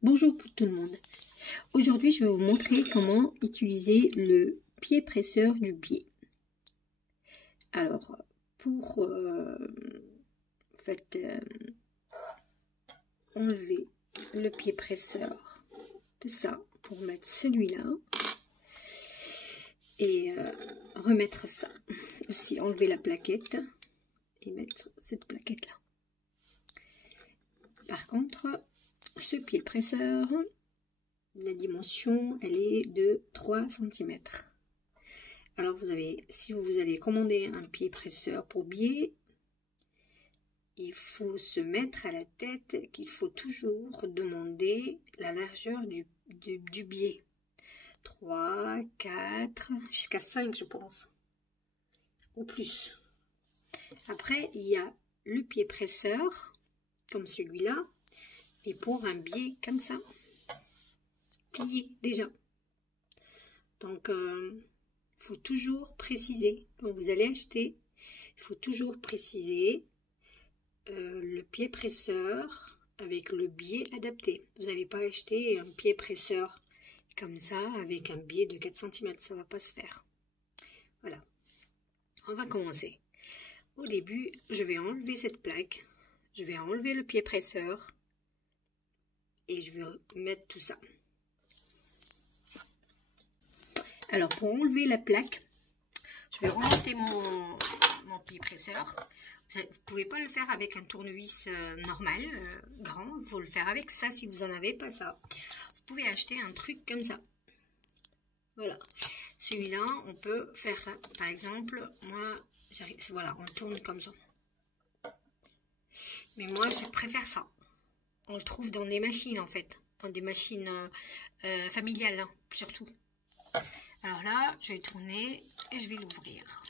Bonjour tout le monde. Aujourd'hui, je vais vous montrer comment utiliser le pied presseur du biais. Alors, pour enlever le pied presseur de ça, pour mettre celui-là et remettre ça. Aussi, enlever la plaquette et mettre cette plaquette-là. Par contre, ce pied presseur, la dimension, elle est de 3 cm. Alors vous avez, si vous allez commander un pied presseur pour biais, il faut se mettre à la tête qu'il faut toujours demander la largeur du biais. 3, 4, jusqu'à 5 je pense, ou plus. Après, il y a le pied presseur, comme celui-là, et pour un biais comme ça, plié déjà. Donc, il faut toujours préciser, quand vous allez acheter, il faut toujours préciser le pied presseur avec le biais adapté. Vous n'allez pas acheter un pied presseur comme ça, avec un biais de 4 cm, ça ne va pas se faire. Voilà, on va commencer. Au début, je vais enlever cette plaque, je vais enlever le pied presseur et je vais mettre tout ça. Alors, pour enlever la plaque, je vais remonter mon pied presseur. Vous ne pouvez pas le faire avec un tournevis normal, grand. Il faut le faire avec ça si vous n'en avez pas ça. Vous pouvez acheter un truc comme ça. Voilà. Celui-là, on peut faire, par exemple, moi, voilà, on tourne comme ça. Mais moi, je préfère ça. On le trouve dans des machines, en fait. Dans des machines familiales, hein, surtout. Alors là, je vais tourner et je vais l'ouvrir.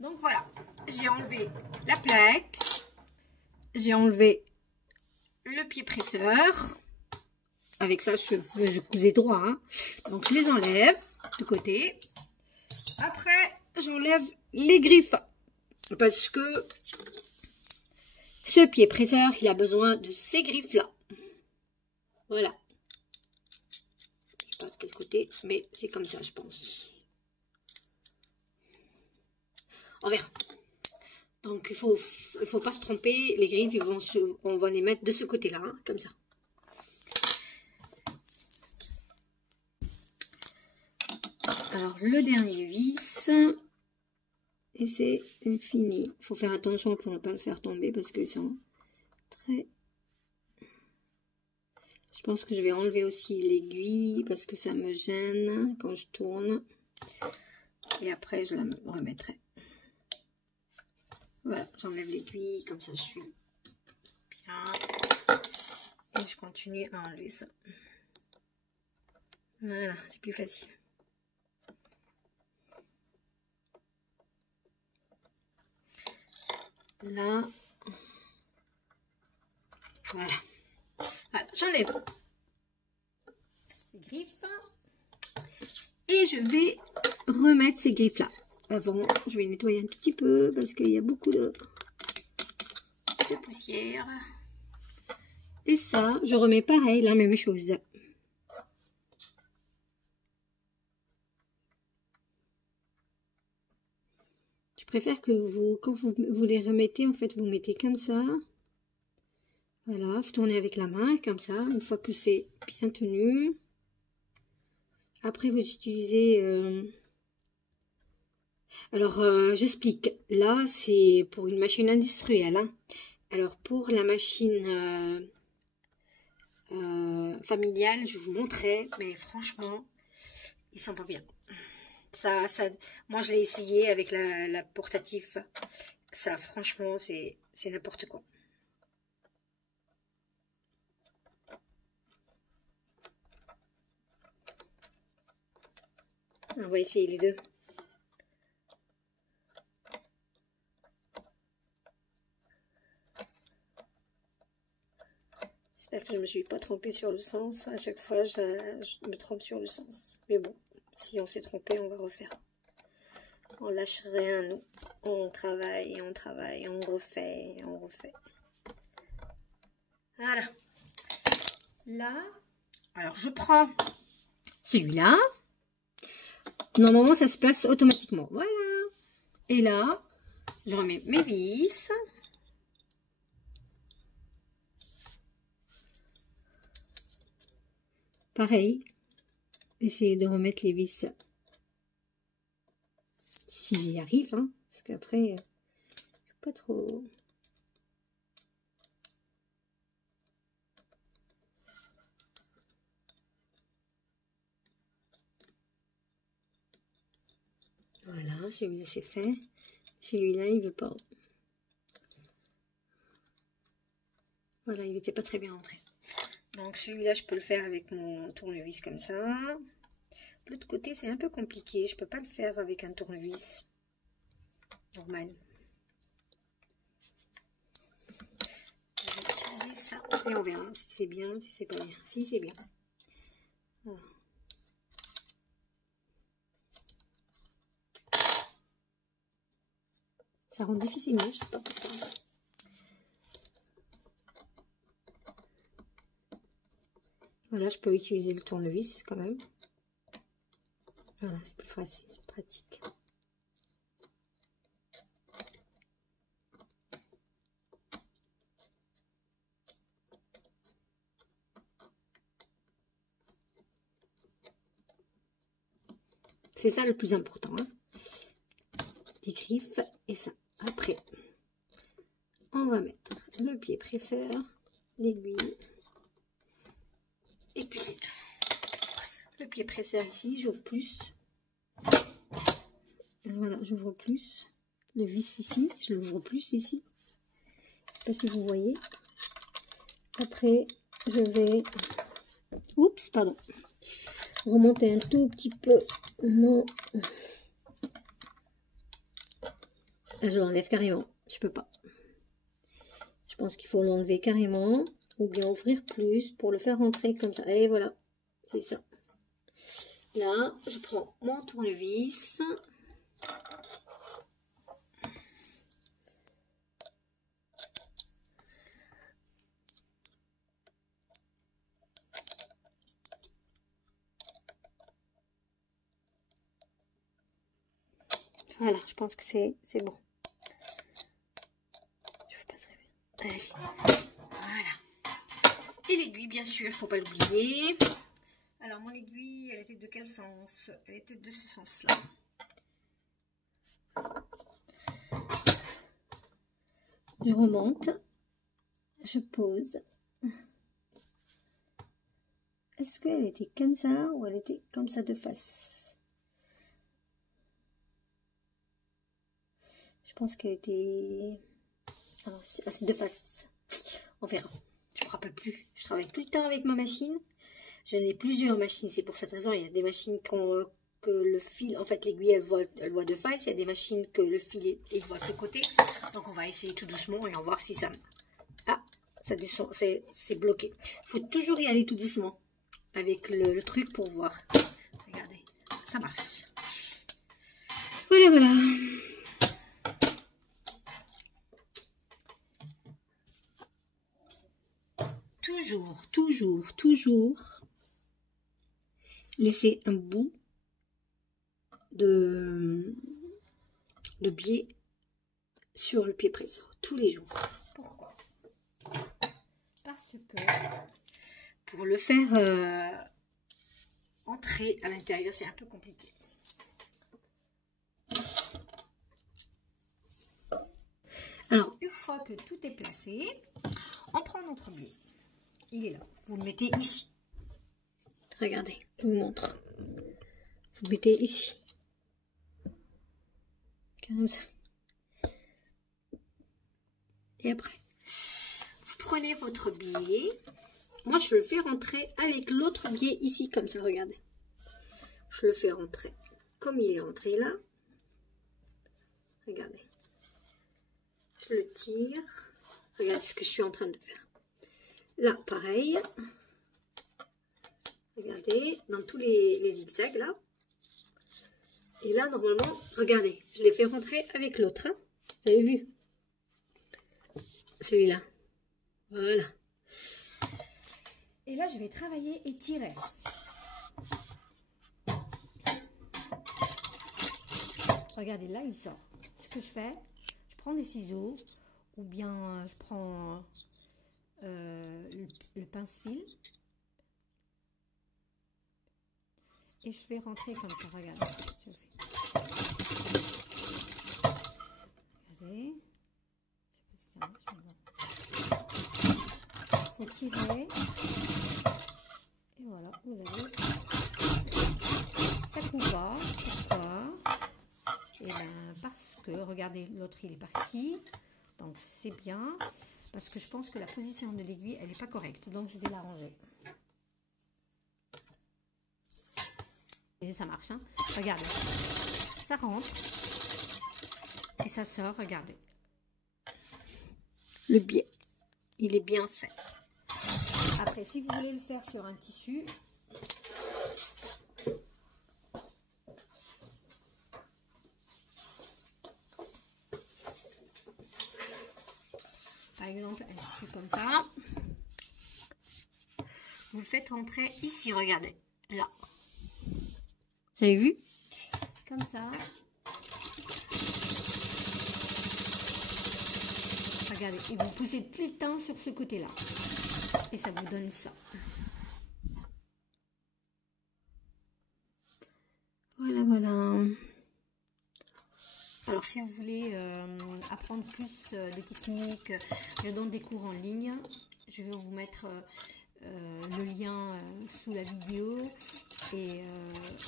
Donc voilà, j'ai enlevé la plaque, j'ai enlevé le pied presseur. Avec ça, je cousais droit, hein. Donc je les enlève de côté. Après, j'enlève les griffes parce que ce pied presseur, il a besoin de ces griffes-là. Voilà. Je sais pas de quel côté, mais c'est comme ça, je pense. On verra. Donc, il faut pas se tromper. Les griffes, on va les mettre de ce côté-là, hein, comme ça. Alors, le dernier vis, et c'est fini. Il faut faire attention pour ne pas le faire tomber parce que c'est très... Je pense que je vais enlever aussi l'aiguille parce que ça me gêne quand je tourne. Et après, je la remettrai. Voilà, j'enlève l'aiguille, comme ça je suis bien. Et je continue à enlever ça. Voilà, c'est plus facile. Là, voilà. Voilà, j'enlève les griffes. Et je vais remettre ces griffes là. Avant, je vais nettoyer un tout petit peu parce qu'il y a beaucoup de poussière. Et ça, je remets pareil, la même chose. Je préfère que quand vous les remettez, en fait, vous mettez comme ça. Voilà, vous tournez avec la main, comme ça, une fois que c'est bien tenu. Après, vous utilisez... Alors, j'explique. Là, c'est pour une machine industrielle. Hein. Alors, pour la machine familiale, je vous montrais, mais franchement, ils sont pas bien. Moi, je l'ai essayé avec la portatif. Ça, franchement, c'est n'importe quoi. On va essayer les deux. J'espère que je ne me suis pas trompée sur le sens. À chaque fois, je me trompe sur le sens. Mais bon, si on s'est trompé, on va refaire. On lâche rien, nous. On travaille, on travaille, on refait, on refait. Voilà. Là, alors je prends celui-là. Normalement, ça se place automatiquement. Voilà. Et là, je remets mes vis. Pareil. Essayez de remettre les vis si j'y arrive, hein, parce qu'après, pas trop. Voilà, celui-là c'est fait. Celui-là, il veut pas. Voilà, il n'était pas très bien rentré. Donc celui-là, je peux le faire avec mon tournevis comme ça. L'autre côté, c'est un peu compliqué. Je peux pas le faire avec un tournevis normal. Je vais utiliser ça et on verra si c'est bien, si c'est pas bien. Si c'est bien. Voilà. Ça rend difficilement, je sais pas pourquoi. Voilà, je peux utiliser le tournevis quand même. Voilà, c'est plus facile, pratique. C'est ça le plus important, hein. Les griffes et ça. Après, on va mettre le pied presseur, l'aiguille. Et puis c'est tout. Le pied presseur ici, j'ouvre plus. Voilà, j'ouvre plus. Le vis ici, je l'ouvre plus ici. Je sais pas si vous voyez. Après, je vais... Oups, pardon. Remonter un tout petit peu mon... Je l'enlève carrément. Je peux pas. Je pense qu'il faut l'enlever carrément. Ou bien ouvrir plus pour le faire rentrer comme ça. Et voilà. C'est ça. Là, je prends mon tournevis. Voilà, je pense que c'est bon. Je fais pas très bien. Allez. Voilà. Et l'aiguille, bien sûr, il ne faut pas l'oublier. Alors, mon aiguille, elle était de quel sens? Elle était de ce sens-là. Je remonte. Je pose. Est-ce qu'elle était comme ça ou elle était comme ça de face? Je pense qu'elle était... Alors, c'est de face. On verra. Je ne me rappelle plus. Je travaille tout le temps avec ma machine. J'en ai plusieurs machines. C'est pour cette raison. Il y a des machines que le fil, en fait, l'aiguille, elle voit de face. Il y a des machines que le fil, il voit de côté. Donc, on va essayer tout doucement et on va voir si ça... Ah, ça descend. C'est bloqué. Il faut toujours y aller tout doucement avec le truc pour voir. Regardez, ça marche. Voilà, voilà. Toujours laisser un bout de biais sur le pied presseur tous les jours. Pourquoi? Parce que pour le faire entrer à l'intérieur, c'est un peu compliqué. Alors, une fois que tout est placé, on prend notre biais. Il est là. Vous le mettez ici. Regardez, je vous montre. Vous le mettez ici. Comme ça. Et après, vous prenez votre biais. Moi, je le fais rentrer avec l'autre biais ici, comme ça, regardez. Je le fais rentrer comme il est rentré là. Regardez. Je le tire. Regardez ce que je suis en train de faire. Là, pareil. Regardez, dans tous les zigzags, là. Et là, normalement, regardez, je l'ai fait rentrer avec l'autre. Hein. Vous avez vu? Celui-là. Voilà. Et là, je vais travailler et tirer. Regardez, là, il sort. Ce que je fais, je prends des ciseaux ou bien je prends le pince-fil et je fais rentrer comme ça. Regardez, je fais. Regardez. Je sais pas si ça marche. Il faut tirer. Et voilà, vous avez. Ça coupe pas. Pourquoi? Et ben parce que, regardez, l'autre il est parti. Donc c'est bien. Parce que je pense que la position de l'aiguille, elle n'est pas correcte. Donc je vais l'arranger. Et ça marche, hein. Regardez. Ça rentre. Et ça sort, regardez. Le biais, il est bien fait. Après, si vous voulez le faire sur un tissu, par exemple, un tissu comme ça, vous le faites rentrer ici, regardez, là. Vous avez vu? Comme ça. Regardez, et vous poussez tout le temps sur ce côté-là. Et ça vous donne ça. Voilà, voilà. Alors, si vous voulez apprendre plus de techniques, je donne des cours en ligne. Je vais vous mettre le lien sous la vidéo. Et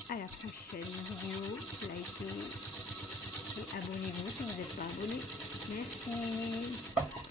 à la prochaine vidéo. Likez et abonnez-vous si vous n'êtes pas abonné. Merci.